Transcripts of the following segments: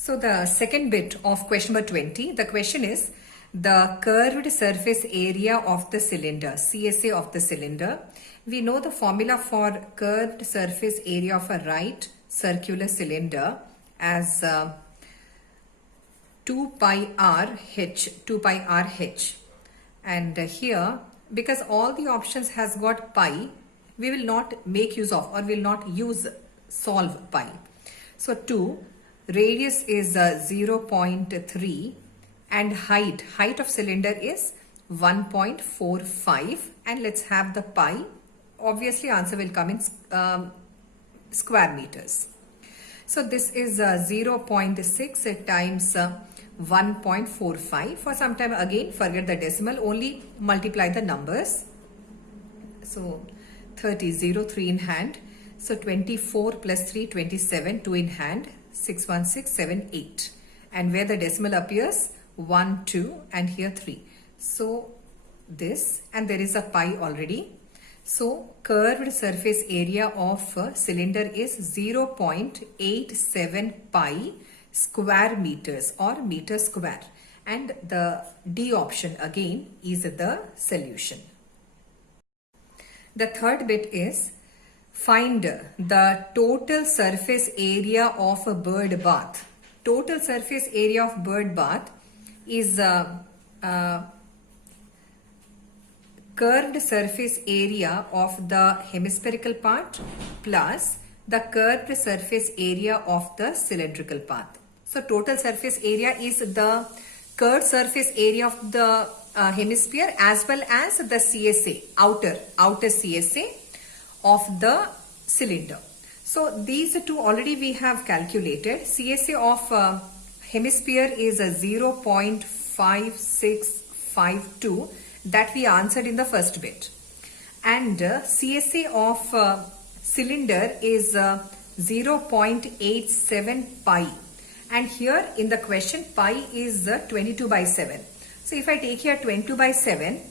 So the second bit of question number 20, the question is the curved surface area of the cylinder, CSA of the cylinder. We know the formula for curved surface area of a right circular cylinder as 2 pi r h. And here, because all the options has got pi, we will not make use of or will not use solve pi. So 2, radius is 0.3 and height of cylinder is 1.45, and let's have the pi. Obviously answer will come in square meters. So this is 0.6 times 1.45. For some time again forget the decimal, only multiply the numbers. So 30, 3 in hand. So 24 plus 3, 27, 2 in hand, 6, 1, 6, 7, 8. And where the decimal appears, 1, 2 and here 3. So this, and there is a pi already. So curved surface area of a cylinder is 0.87 pi square meters or meter square. And the D option again is the solution. The third bit is find the total surface area of a bird bath. Total surface area of bird bath is curved surface area of the hemispherical part plus the curved surface area of the cylindrical part. So total surface area is the curved surface area of the hemisphere as well as the CSA, outer CSA of the cylinder. So these two already we have calculated. CSA of hemisphere is a 0.5652 that we answered in the first bit, and CSA of cylinder is 0.87 pi, and here in the question pi is 22 by 7. So if I take here 22 by 7,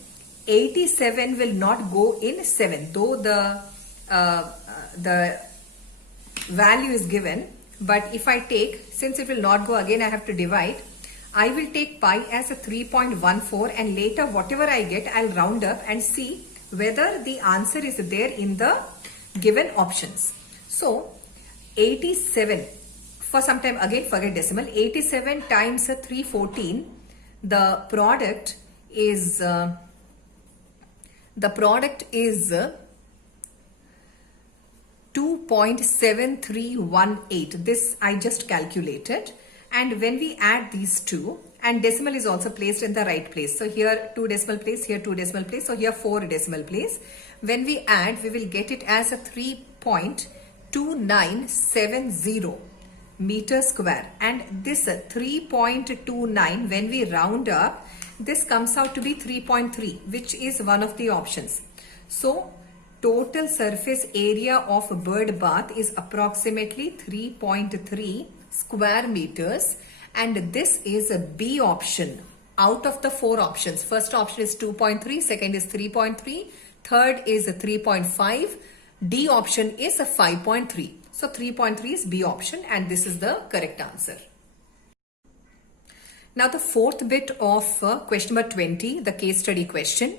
87 will not go in 7, though the value is given. But if I take, since it will not go again, I have to divide. I will take pi as a 3.14, and later whatever I get, I'll round up and see whether the answer is there in the given options. So 87, for some time again forget decimal, 87 times 314, the product is 2.7318. This I just calculated. And when we add these two, and decimal is also placed in the right place. So here 2 decimal place, here 2 decimal place. So here 4 decimal place. When we add, we will get it as a 3.2970 meter square. And this 3.29, when we round up, this comes out to be 3.3, which is one of the options. So total surface area of a bird bath is approximately 3.3 square meters, and this is a B option out of the 4 options. First option is 2.3, second is 3.3, third is a 3.5, D option is a 5.3. So 3.3 is B option, and this is the correct answer. Now the fourth bit of question number 20, the case study question.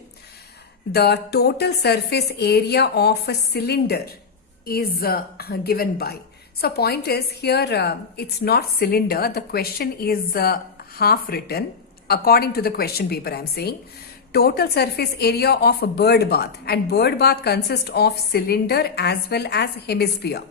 The total surface area of a cylinder is given by. So point is here it's not cylinder. The question is half written according to the question paper. I am saying total surface area of a bird bath, and bird bath consists of cylinder as well as hemisphere.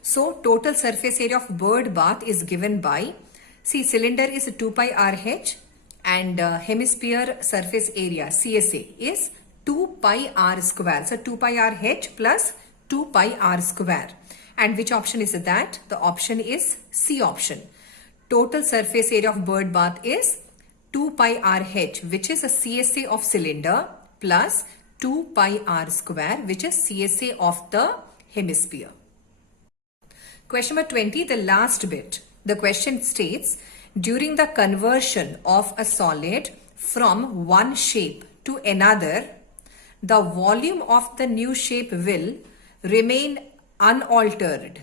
So total surface area of bird bath is given by, see, cylinder is 2 pi RH and hemisphere surface area CSA is 2 pi r square. So 2 pi RH plus 2 pi r square. And which option is that? The option is C option. Total surface area of bird bath is 2 pi RH, which is a CSA of cylinder, plus 2 pi r square, which is CSA of the hemisphere. Question number 20, the last bit. The question states, during the conversion of a solid from one shape to another, the volume of the new shape will remain unaltered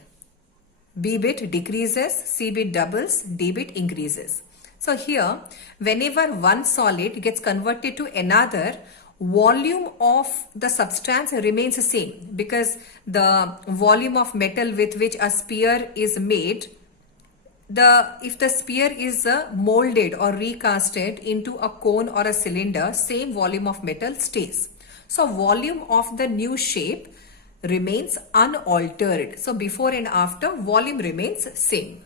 B bit decreases, C bit doubles, D bit increases. So here, whenever one solid gets converted to another, volume of the substance remains the same, because the volume of metal with which a sphere is made, if the sphere is molded or recasted into a cone or a cylinder, same volume of metal stays. So volume of the new shape remains unaltered. So before and after, volume remains same.